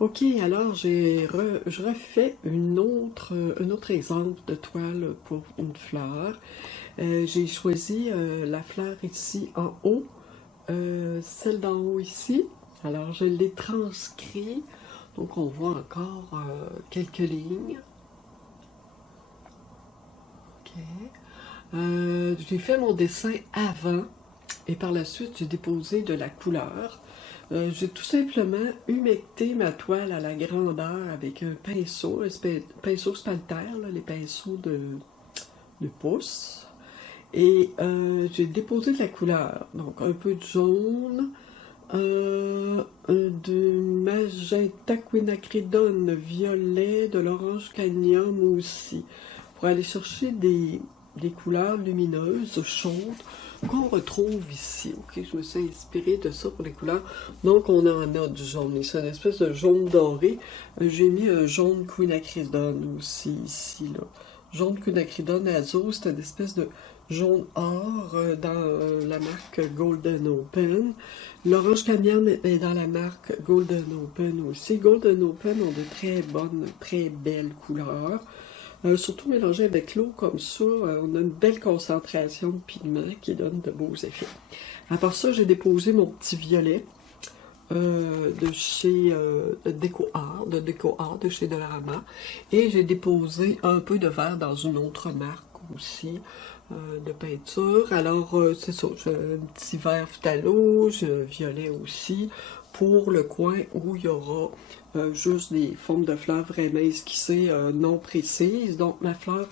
Ok, alors je refais un autre exemple de toile pour une fleur. J'ai choisi la fleur ici en haut, celle d'en haut ici. Alors je l'ai transcrit, donc on voit encore quelques lignes. Ok. J'ai fait mon dessin avant et par la suite j'ai déposé de la couleur. J'ai tout simplement humecté ma toile à la grandeur avec un pinceau, pinceau spalter, là, les pinceaux de pouce. Et j'ai déposé de la couleur, donc un peu de jaune, de magenta quinacridone violet, de l'orange cadmium aussi, pour aller chercher des couleurs lumineuses, chaudes, qu'on retrouve ici. Ok, je me suis inspirée de ça pour les couleurs. Donc on en a du jaune, c'est une espèce de jaune doré. J'ai mis un jaune quinacridone aussi ici, là. Jaune quinacridone azur, c'est une espèce de jaune or dans la marque Golden Open. L'orange cadmium est dans la marque Golden Open aussi. Golden Open ont de très bonnes, très belles couleurs. Surtout mélangé avec l'eau comme ça, on a une belle concentration de pigments qui donne de beaux effets. À part ça, j'ai déposé mon petit violet de chez Déco Art, de chez Dollarama. Et j'ai déposé un peu de vert dans une autre marque aussi de peinture. Alors, c'est ça, j'ai un petit vert phthalo, j'ai un violet aussi, pour le coin où il y aura juste des formes de fleurs vraiment esquissées, non précises. Donc, ma fleur,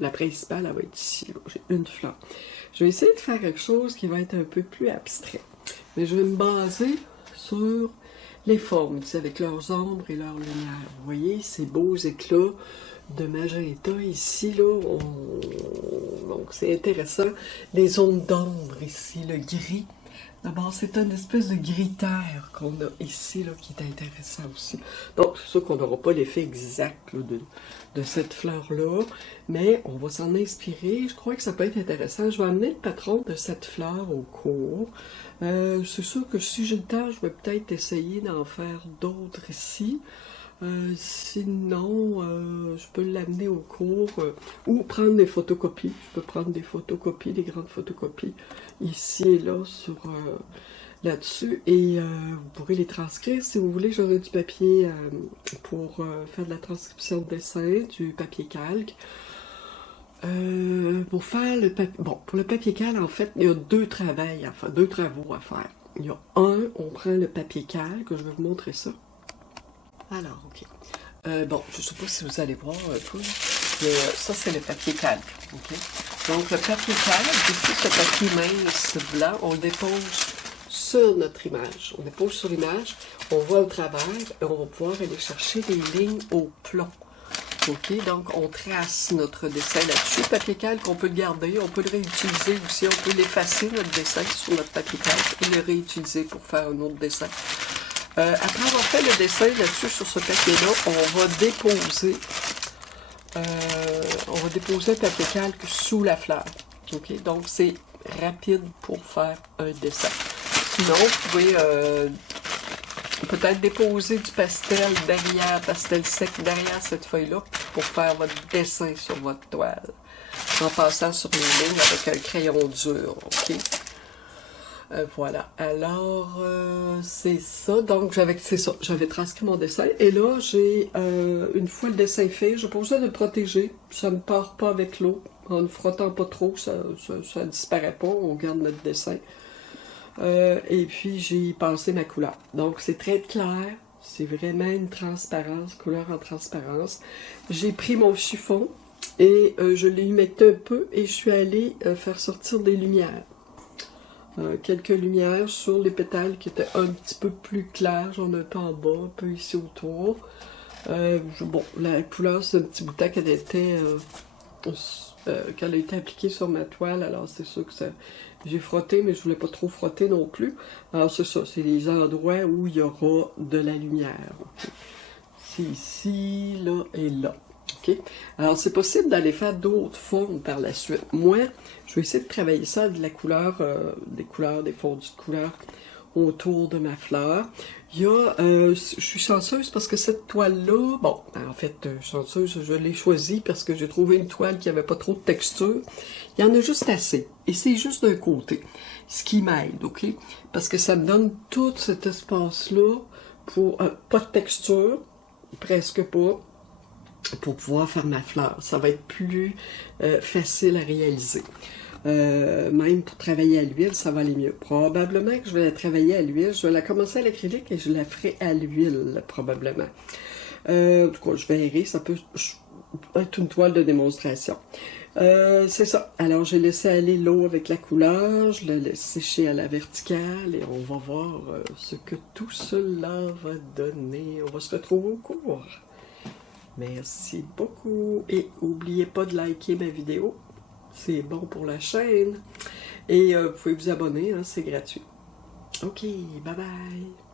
la principale, elle va être ici. J'ai une fleur. Je vais essayer de faire quelque chose qui va être un peu plus abstrait. Mais je vais me baser sur les formes, avec leurs ombres et leurs lumières. Vous voyez, ces beaux éclats de magenta ici, là, donc c'est intéressant. Les zones d'ombre ici, le gris. D'abord, c'est une espèce de gris terre qu'on a ici, là, qui est intéressant aussi. Donc, c'est sûr qu'on n'aura pas l'effet exact là, de cette fleur-là, mais on va s'en inspirer. Je crois que ça peut être intéressant. Je vais amener le patron de cette fleur au cours. C'est sûr que si j'ai le temps, je vais peut-être essayer d'en faire d'autres ici. Sinon, je peux l'amener au cours ou prendre des photocopies. Je peux prendre des photocopies, des grandes photocopies, ici et là, sur là-dessus. Et vous pourrez les transcrire. Si vous voulez, j'aurai du papier pour faire de la transcription de dessin, du papier calque. Pour faire le papier... Bon, pour le papier calque, en fait, il y a deux travaux à faire. Il y a on prend le papier calque, je vais vous montrer ça. Alors, ok. Bon, je ne sais pas si vous allez voir un peu, mais ça, c'est le papier calque. Okay? Donc, le papier calque, ici, ce papier mince blanc, on le dépose sur notre image. On dépose sur l'image, on voit au travers, et on va pouvoir aller chercher des lignes au plomb. Ok, donc on trace notre dessin là-dessus. Le papier calque, on peut le garder, on peut le réutiliser aussi, on peut l'effacer, notre dessin, sur notre papier calque, et le réutiliser pour faire un autre dessin. Après avoir fait le dessin là-dessus, sur ce papier-là, on va déposer un papier calque sous la fleur. Okay? Donc, c'est rapide pour faire un dessin. Sinon, vous pouvez peut-être déposer du pastel derrière, pastel sec derrière cette feuille-là pour faire votre dessin sur votre toile. En passant sur les lignes avec un crayon dur. OK? Voilà, alors c'est ça, donc j'avais transcrit mon dessin, et là j'ai, une fois le dessin fait, je pense de le protéger, ça ne part pas avec l'eau, en ne frottant pas trop, ça disparaît pas, on garde notre dessin, et puis j'ai passé ma couleur, donc c'est très clair, c'est vraiment une transparence, couleur en transparence. J'ai pris mon chiffon, et je l'ai humecté un peu, et je suis allée faire sortir des lumières. Quelques lumières sur les pétales qui étaient un petit peu plus clairs, j'en ai un peu en bas, un peu ici autour. Bon, la couleur, c'est un petit bouton qu'elle a été appliquée sur ma toile, alors c'est sûr que j'ai frotté, mais je voulais pas trop frotter non plus. Alors c'est ça, c'est les endroits où il y aura de la lumière. Okay. C'est ici, là et là. Okay. Alors, c'est possible d'aller faire d'autres formes par la suite. Moi, je vais essayer de travailler ça avec de la couleur, des fonds de couleur autour de ma fleur. Il y a, je suis chanceuse parce que cette toile-là, bon, en fait, chanceuse, je l'ai choisie parce que j'ai trouvé une toile qui avait pas trop de texture. Il y en a juste assez, et c'est juste d'un côté, ce qui m'aide, ok? Parce que ça me donne tout cet espace-là pour pas de texture, presque pas, pour pouvoir faire ma fleur. Ça va être plus facile à réaliser. Même pour travailler à l'huile, ça va aller mieux. Probablement que je vais la travailler à l'huile. Je vais la commencer à l'acrylique et je la ferai à l'huile, probablement. En tout cas, je verrai. Ça peut être une toile de démonstration. C'est ça. Alors, j'ai laissé aller l'eau avec la couleur. Je l'ai laisse sécher à la verticale et on va voir ce que tout cela va donner. On va se retrouver au cours. Merci beaucoup. Et n'oubliez pas de liker ma vidéo. C'est bon pour la chaîne. Et vous pouvez vous abonner, hein, c'est gratuit. Ok, bye bye.